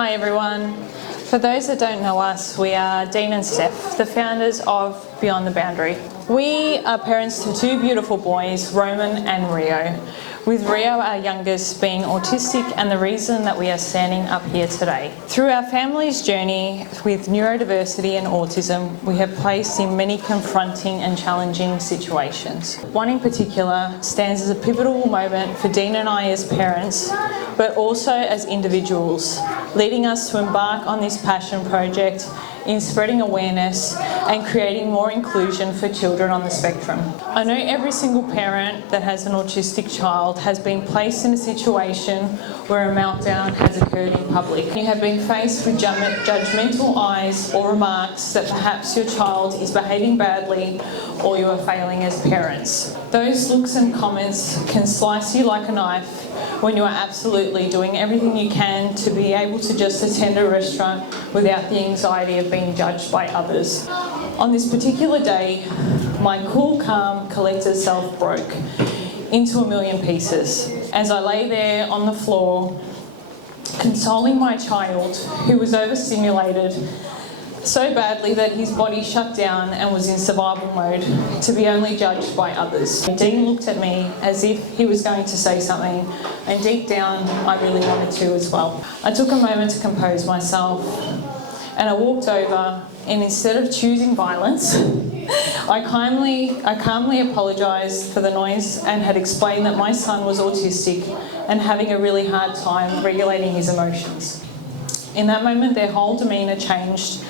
Hi everyone. For those that don't know us, we are Dean and Stef, the founders of Beyond the Boundary. We are parents to two beautiful boys, Roman and Rio, with Rio, our youngest, being autistic and the reason that we are standing up here today. Through our family's journey with neurodiversity and autism, we have placed in many confronting and challenging situations. One in particular stands as a pivotal moment for Dean and I as parents, but also as individuals, leading us to embark on this passion project in spreading awareness and creating more inclusion for children on the spectrum. I know every single parent that has an autistic child has been placed in a situation where a meltdown has occurred in public. You have been faced with judgmental eyes or remarks that perhaps your child is behaving badly or you are failing as parents. Those looks and comments can slice you like a knife when you are absolutely doing everything you can to be able to just attend a restaurant without the anxiety of being judged by others. On this particular day, my cool, calm, collected self broke into a million pieces as I lay there on the floor, consoling my child who was overstimulated so badly that his body shut down and was in survival mode to be only judged by others. Dean looked at me as if he was going to say something, and deep down I really wanted to as well. I took a moment to compose myself and I walked over, and instead of choosing violence, I calmly apologised for the noise and had explained that my son was autistic and having a really hard time regulating his emotions. In that moment, their whole demeanour changed,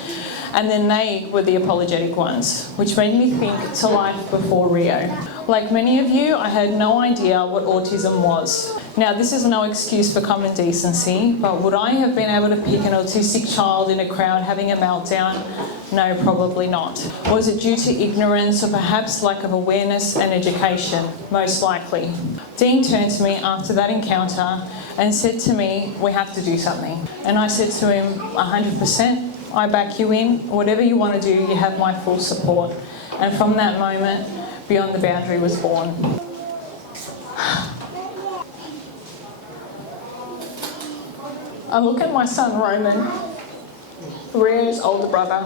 and then they were the apologetic ones, which made me think to life before Rio. Like many of you, I had no idea what autism was. Now, this is no excuse for common decency, but would I have been able to pick an autistic child in a crowd having a meltdown? No, probably not. Was it due to ignorance or perhaps lack of awareness and education? Most likely. Dean turned to me after that encounter and said to me, "We have to do something." And I said to him, 100%, I back you in. Whatever you want to do, you have my full support. And from that moment, Beyond the Boundary was born. I look at my son Roman, Rio's older brother,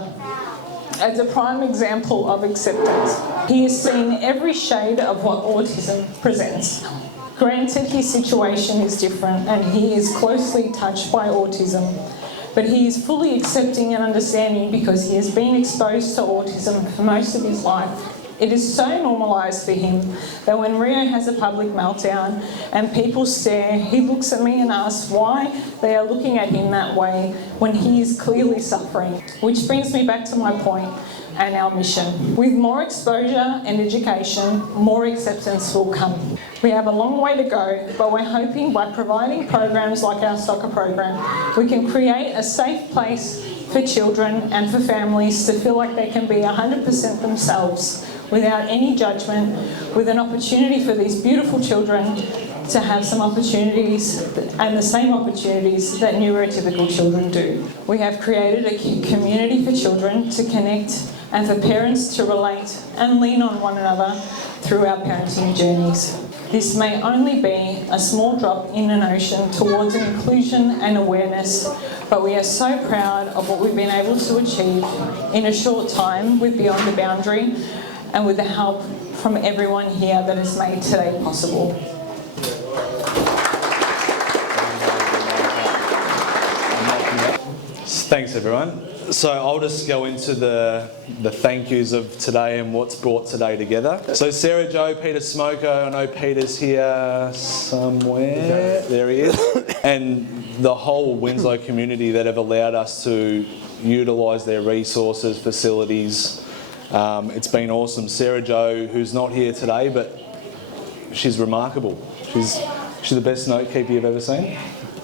as a prime example of acceptance. He has seen every shade of what autism presents. Granted, his situation is different and he is closely touched by autism, but he is fully accepting and understanding because he has been exposed to autism for most of his life. It is so normalised for him that when Rio has a public meltdown and people stare, he looks at me and asks why they are looking at him that way when he is clearly suffering. Which brings me back to my point and our mission. With more exposure and education, more acceptance will come. We have a long way to go, but we're hoping by providing programs like our soccer program, we can create a safe place for children and for families to feel like they can be 100% themselves without any judgment, with an opportunity for these beautiful children to have some opportunities and the same opportunities that neurotypical children do. We have created a community for children to connect and for parents to relate and lean on one another through our parenting journeys. This may only be a small drop in an ocean towards inclusion and awareness, but we are so proud of what we've been able to achieve in a short time with Beyond the Boundary and with the help from everyone here that has made today possible. Thanks everyone. So I'll just go into the thank yous of today and what's brought today together. So Sarah Jo, Peter Smoko, I know Peter's here somewhere, there he is, and the whole Winslow community that have allowed us to utilise their resources, facilities. It's been awesome. Sarah Jo, who's not here today, but she's remarkable. She's the best note keeper you've ever seen.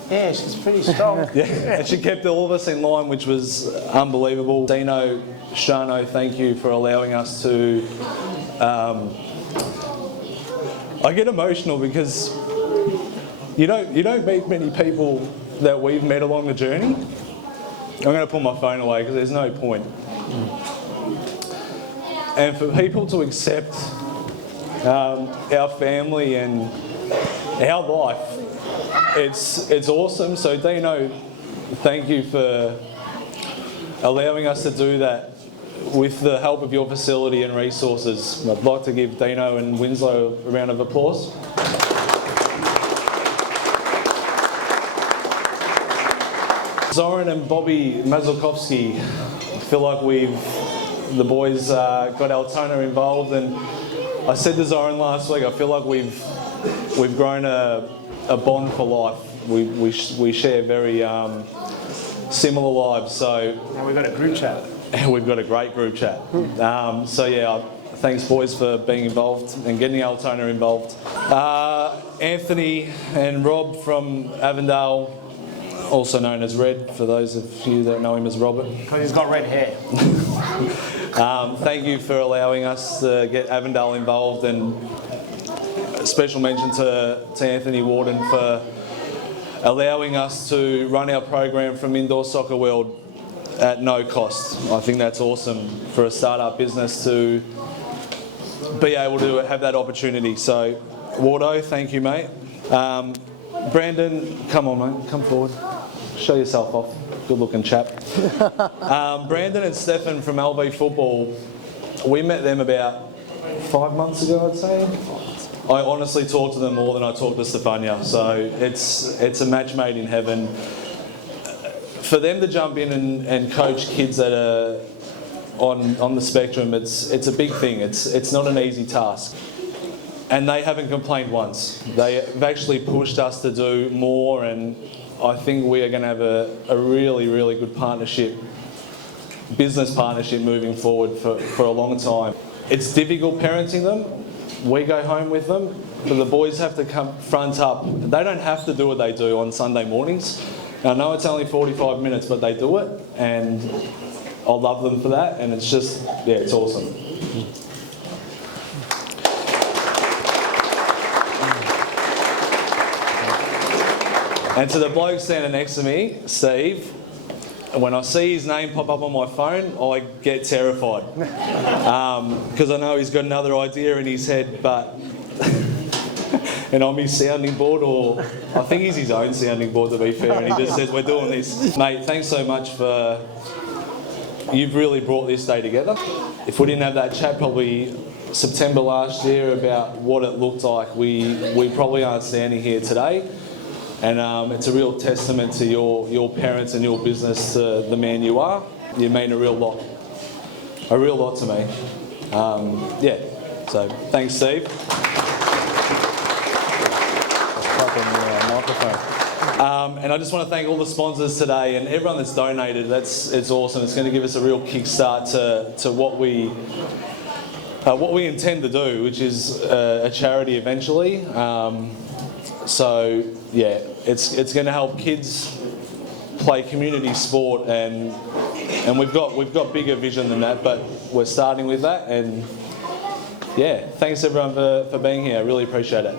Yeah, she's pretty strong. Yeah, and she kept all of us in line, which was unbelievable. Dino, Shano, thank you for allowing us to... I get emotional because you don't meet many people that we've met along the journey. I'm going to put my phone away because there's no point. And for people to accept our family and our life, it's awesome. So Dino, thank you for allowing us to do that with the help of your facility and resources. I'd like to give Dino and Winslow a round of applause. Zoran and Bobby Mazalkowski, I feel like the boys got Altona involved, and I said to Zoran last week, I feel like we've grown a bond for life. We share very similar lives, so... Now we've got a group chat. We've got a great group chat. So yeah, thanks boys for being involved and getting Altona involved. Anthony and Rob from Avondale, also known as Red, for those of you that know him as Robert. Because he's got red hair. Thank you for allowing us to get Avondale involved, and a special mention to Anthony Warden for allowing us to run our program from Indoor Soccer World at no cost. I think that's awesome for a start-up business to be able to have that opportunity. So, Wardo, thank you, mate. Brandon, come on, mate, come forward. Show yourself off. Good-looking chap. Brandon and Stefan from LV Football, we met them about 5 months ago, I'd say. I honestly talk to them more than I talk to Stefania, so it's a match made in heaven. For them to jump in and coach kids that are on the spectrum, it's a big thing. It's not an easy task. And they haven't complained once. They've actually pushed us to do more, and I think we are going to have a really, really good business partnership moving forward for a long time. It's difficult parenting them. We go home with them, but the boys have to come front up. They don't have to do what they do on Sunday mornings. I know it's only 45 minutes, but they do it, and I love them for that, and it's just, yeah, it's awesome. And to the bloke standing next to me, Steve, when I see his name pop up on my phone, I get terrified. Because I know he's got another idea in his head, but... and I'm his sounding board, or I think he's his own sounding board, to be fair, and he just says, we're doing this. Mate, thanks so much for... You've really brought this day together. If we didn't have that chat probably September last year about what it looked like, we probably aren't standing here today. And it's a real testament to your parents and your business, to the man you are. You mean a real lot to me. Yeah, so thanks, Steve. And I just want to thank all the sponsors today and everyone that's donated. It's awesome. It's going to give us a real kickstart to what we intend to do, which is a charity eventually. So yeah, it's going to help kids play community sport, and we've got bigger vision than that, but we're starting with that. And yeah, thanks everyone for being here. I really appreciate it.